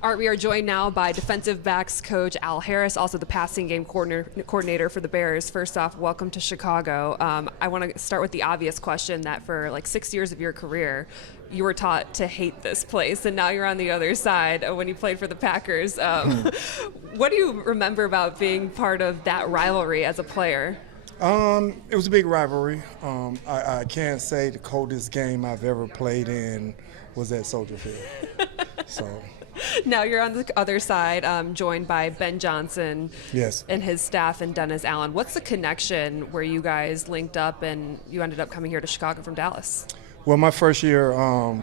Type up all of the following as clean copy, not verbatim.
All right, we are joined now by defensive backs coach Al Harris, also the passing game coordinator for the Bears. First off, welcome to Chicago. I want to start with the obvious question that for like 6 years of your career, you were taught to hate this place, and now you're on the other side when you played for the Packers. What do you remember about being part of that rivalry as a player? It was a big rivalry. I can't say the coldest game I've ever played in was at Soldier Field. So. Now you're on the other side, joined by Ben Johnson Yes. and his staff and Dennis Allen. What's the connection where you guys linked up and you ended up coming here to Chicago from Dallas? Well, my first year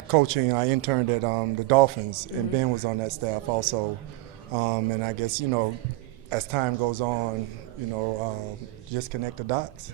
coaching, I interned at the Dolphins, and Ben was on that staff also. And I guess, as time goes on, just connect the dots.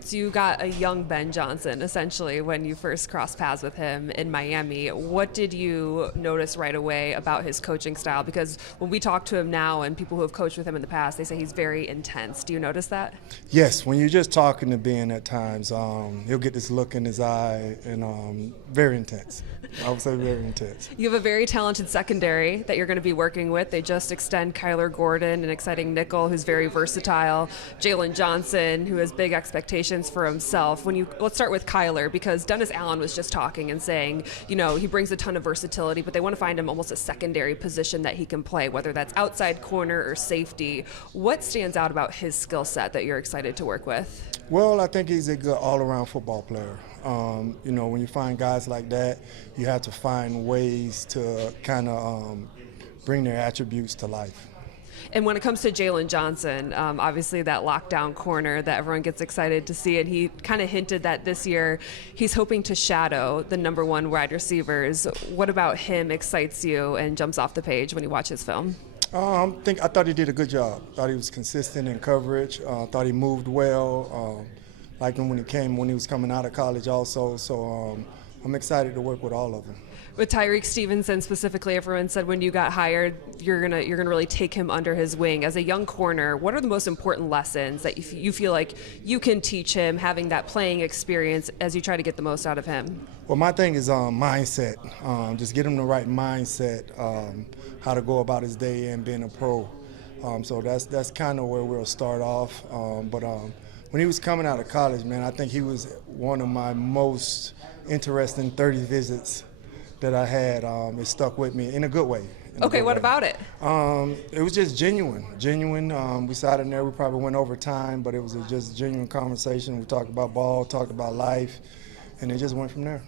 So you got a young Ben Johnson, essentially, when you first crossed paths with him in Miami. What did you notice right away about his coaching style? Because when we talk to him now and people who have coached with him in the past, they say he's very intense. Do you notice that? Yes, when you're just talking to Ben at times, he'll get this look in his eye, and very intense. I would say very intense. You have a very talented secondary that you're going to be working with. They just extend Kyler Gordon, an exciting nickel who's very versatile. Jalen Johnson, who has big expectations for himself. Let's start with Kyler, because Dennis Allen was just talking and saying, he brings a ton of versatility, but they want to find him almost a secondary position that he can play, whether that's outside corner or safety. What stands out about his skill set that you're excited to work with? Well, I think he's a good all-around football player. When you find guys like that, you have to find ways to kind of bring their attributes to life. And when it comes to Jalen Johnson, obviously that lockdown corner that everyone gets excited to see, and he kind of hinted that this year he's hoping to shadow the number one wide receivers. What about him excites you and jumps off the page when you watch his film? I thought he did a good job. Thought he was consistent in coverage. Thought he moved well. Liked him when he was coming out of college also. So I'm excited to work with all of them. With Tyreek Stevenson specifically, everyone said when you got hired, you're gonna really take him under his wing. As a young corner, what are the most important lessons that you feel like you can teach him, having that playing experience, as you try to get the most out of him? Well, my thing is mindset. Just get him the right mindset, how to go about his day and being a pro. So that's kind of where we'll start off. But when he was coming out of college, man, I think he was one of my most interesting 30 visits that I had. It stuck with me in a good way. Okay, what about it? It was just genuine. We sat in there, we probably went over time, but it was just genuine conversation. We talked about ball, talked about life, and it just went from there.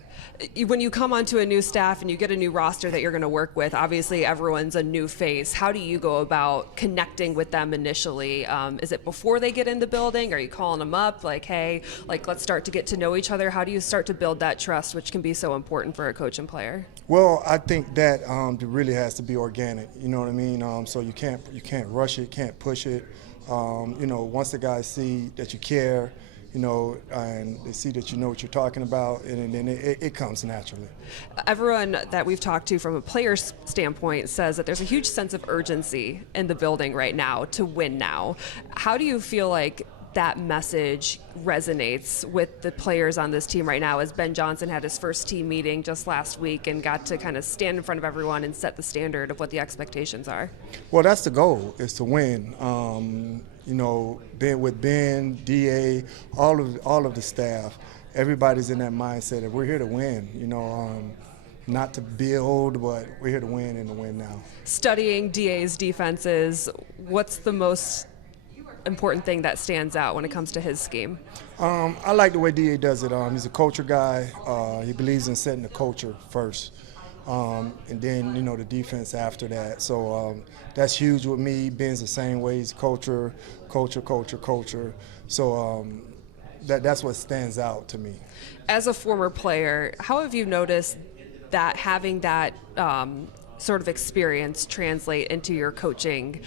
When you come onto a new staff and you get a new roster that you're going to work with, obviously everyone's a new face. How do you go about connecting with them initially? Is it before they get in the building? Are you calling them up like, hey, let's start to get to know each other? How do you start to build that trust, which can be so important for a coach and player? Well, I think that really has to be organic. You know what I mean? So you can't rush it, can't push it. Once the guys see that you care, and they see that you know what you're talking about, and then it comes naturally. Everyone that we've talked to from a player's standpoint says that there's a huge sense of urgency in the building right now to win now. How do you feel like that message resonates with the players on this team right now, as Ben Johnson had his first team meeting just last week and got to kind of stand in front of everyone and set the standard of what the expectations are? Well, that's the goal, is to win. With Ben, DA, all of the staff, everybody's in that mindset that we're here to win, not to build, but we're here to win and to win now. Studying DA's defenses, what's the most important thing that stands out when it comes to his scheme? I like the way DA does it. He's a culture guy. He believes in setting the culture first. And then, the defense after that. So that's huge with me. Ben's the same way. He's culture. So that's what stands out to me. As a former player, how have you noticed that having that sort of experience translate into your coaching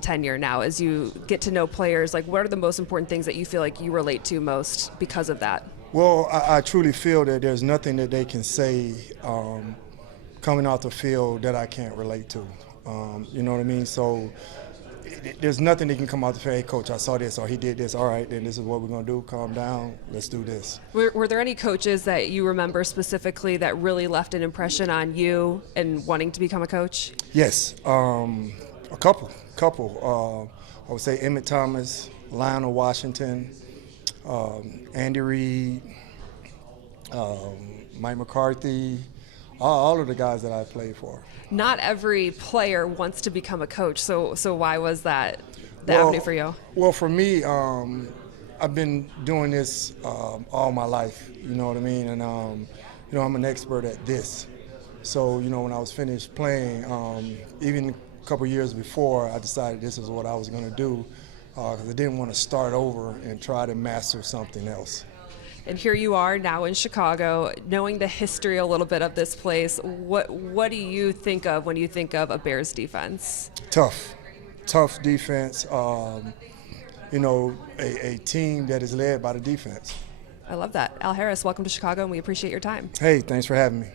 tenure now, as you get to know players? What are the most important things that you feel like you relate to most because of that? Well, I truly feel that there's nothing that they can say coming off the field that I can't relate to. You know what I mean? So there's nothing that can come out to say, hey, coach, I saw this or he did this. All right, then this is what we're going to do. Calm down. Let's do this. Were there any coaches that you remember specifically that really left an impression on you and wanting to become a coach? Yes, a couple. I would say Emmett Thomas, Lionel Washington, Andy Reid, Mike McCarthy, all of the guys that I played for. Not every player wants to become a coach, so why was that the avenue for you? Well, for me, I've been doing this all my life, you know what I mean? And, I'm an expert at this. So, when I was finished playing, even a couple years before, I decided this is what I was going to do because I didn't want to start over and try to master something else. And here you are now in Chicago, knowing the history a little bit of this place. What do you think of when you think of a Bears defense? Tough defense. A team that is led by the defense. I love that. Al Harris, welcome to Chicago, and we appreciate your time. Hey, thanks for having me.